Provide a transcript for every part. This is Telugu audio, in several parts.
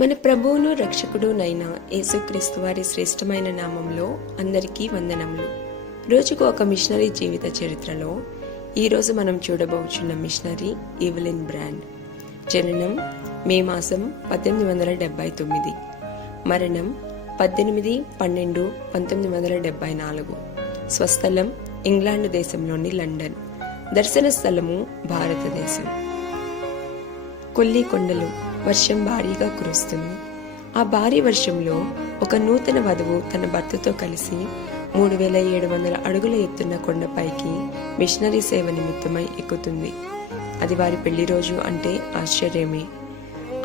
మన ప్రభువును రక్షకుడునైన యేసుక్రీస్తు వారి శ్రేష్టమైన నామంలో అందరికీ వందనములు. రోజుకు ఒక మిషనరీ జీవిత చరిత్రలో ఈరోజు మనం చూడబోచున్న మిషనరీ ఈవెలిన్ బ్రాండ్. జననం మే మాసం 1879, మరణం 18/12/1974, స్వస్థలం ఇంగ్లాండ్ దేశంలోని లండన్, దర్శన స్థలము భారతదేశం. కొల్లి కొండలు, వర్షం భారీగా కురుస్తుంది. ఆ భారీ వర్షంలో ఒక నూతన వధువు తన భర్తతో కలిసి 3700 అడుగుల ఎత్తున్న కొండపైకి మిషనరీ సేవ నిమిత్తమై ఎక్కుతుంది. అది వారి పెళ్లి రోజు అంటే ఆశ్చర్యమే.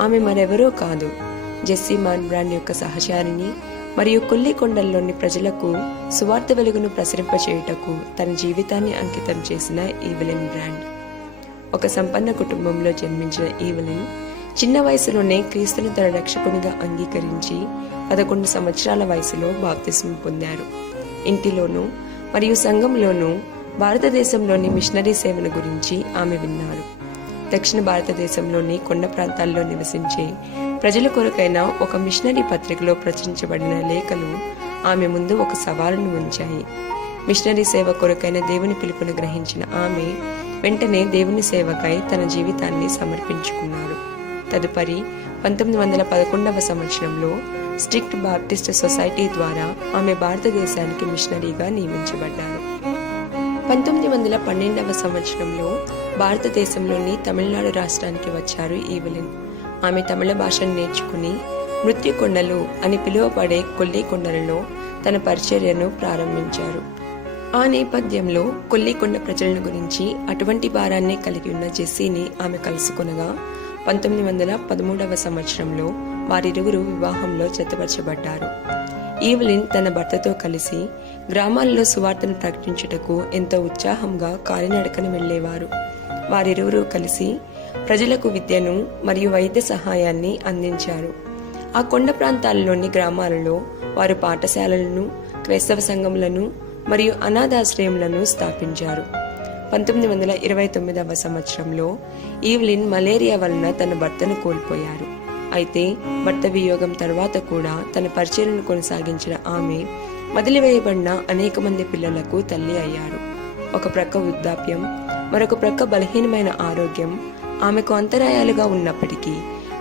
ఆమె మరెవరో కాదు, జెస్సీ మాన్ బ్రాండ్ యొక్క సహచారిని మరియు కొల్లి కొండల్లోని ప్రజలకు సువార్త వెలుగును ప్రసరింపచేయుటకు తన జీవితాన్ని అంకితం చేసిన ఈవెలిన్ బ్రాండ్. ఒక సంపన్న కుటుంబంలో జన్మించిన ఈవెలిన్ చిన్న వయసులోనే క్రీస్తుని తన రక్షకునిగా అంగీకరించి 11 సంవత్సరాల వయసులో బాప్తిస్మం పొందారు. ఇంటిలోనూ మరియు సంఘంలోనూ భారతదేశంలోని మిషనరీ సేవల గురించి ఆమె విన్నారు. దక్షిణ భారతదేశంలోని కొండ ప్రాంతాల్లో నివసించే ప్రజల కొరకైన ఒక మిషనరీ పత్రికలో ప్రచురించబడిన లేఖలు ఆమె ముందు ఒక సవాలును ఉంచాయి. మిషనరీ సేవ కొరకైన దేవుని పిలుపును గ్రహించిన ఆమె వెంటనే దేవుని సేవకై తన జీవితాన్ని సమర్పించుకున్నారు. తదుపరి 1911వ సంవత్సరంలో స్ట్రిక్ట్ బాప్టిస్ట్ సొసైటీ ద్వారా ఆమె భారతదేశానికి మిషనరీగా నియమించబడ్డారు. 1912వ సంవత్సరంలో భారతదేశంలోని తమిళనాడు రాష్ట్రానికి వచ్చారు ఈవెలిన్. ఆమె తమిళ భాషను నేర్చుకుని మృత్యు కొండలు అని పిలువబడే కొల్లి కొండలలో తన పరిచర్యను ప్రారంభించారు. ఆ నేపథ్యంలో కొల్లికొండ ప్రజలను గురించి అటువంటి భారాన్ని కలిగి ఉన్న జెస్సీని ఆమె కలుసుకొనగా 1913వ సంవత్సరంలో వారిరువురు వివాహంలో జతపరచబడ్డారు. ఈవెలిన్ తన భర్తతో కలిసి గ్రామాల్లో సువార్తను ప్రకటించుటకు ఎంతో ఉత్సాహంగా కాలినడకన వెళ్లేవారు. వారిరువురు కలిసి ప్రజలకు విద్యను మరియు వైద్య సహాయాన్ని అందించారు. ఆ కొండ ప్రాంతాల్లోని గ్రామాలలో వారు పాఠశాలలను, క్రైస్తవ సంఘములను మరియు అనాథాశ్రయములను స్థాపించారు. 1929వ సంవత్సరంలో ఈవెలిన్ మలేరియా వలన తన భర్తను కోల్పోయారు. అయితే భర్త వియోగం తర్వాత కూడా తన పరిచర్యను కొనసాగించిన ఆమె వదిలివేయబడిన అనేక మంది పిల్లలకు తల్లి అయ్యారు. ఒక ప్రక్క వృద్ధాప్యం, మరొక ప్రక్క బలహీనమైన ఆరోగ్యం ఆమెకు అంతరాయాలుగా ఉన్నప్పటికీ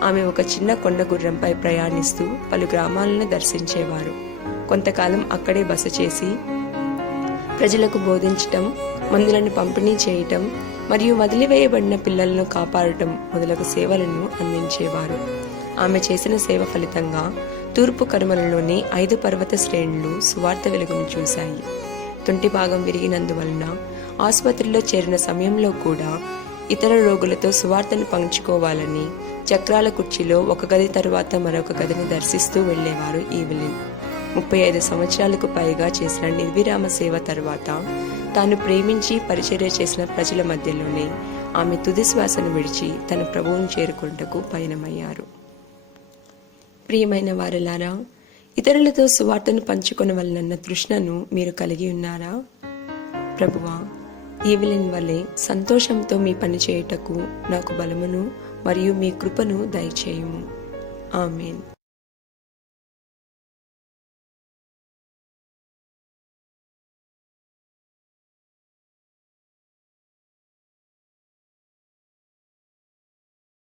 ఆమె ఒక చిన్న కొండ గుర్రంపై ప్రయాణిస్తూ పలు గ్రామాలను దర్శించేవారు. కొంతకాలం అక్కడే బస చేసి ప్రజలకు బోధించటం, మందులను పంపిణీ చేయటం మరియు వదిలివేయబడిన పిల్లలను కాపాడటం మొదలగు సేవలను అందించేవారు. ఆమె చేసిన సేవ ఫలితంగా తూర్పు కనుమలలోని 5 పర్వత శ్రేణులు సువార్త వెలుగును చూశాయి. తుంటి భాగం విరిగినందువలన ఆసుపత్రిలో చేరిన సమయంలో కూడా ఇతర రోగులతో సువార్తను పంచుకోవాలని చక్రాల కుర్చీలో ఒక గది తరువాత మరొక గదిని దర్శిస్తూ వెళ్లేవారు ఈవెలిన్. 35 సంవత్సరాలకు పైగా చేసిన నిర్విరామ సేవ తర్వాత తాను ప్రేమించి పరిచర్య చేసిన ప్రజల మధ్యలోనే ఆమె తుది శ్వాసను విడిచి తన ప్రభువును చేరుకొనుటకు పయనమయ్యారు. ప్రియమైన వారలారా, ఇతరులతో సువార్తను పంచుకొనవలనన్న తృష్ణను మీరు కలిగి ఉన్నారా? ప్రభువా, ఈవెలిన్ వలె సంతోషంతో మీ పని చేయుటకు నాకు బలమును మరియు మీ కృపను దయచేయుము. ఆమేన్.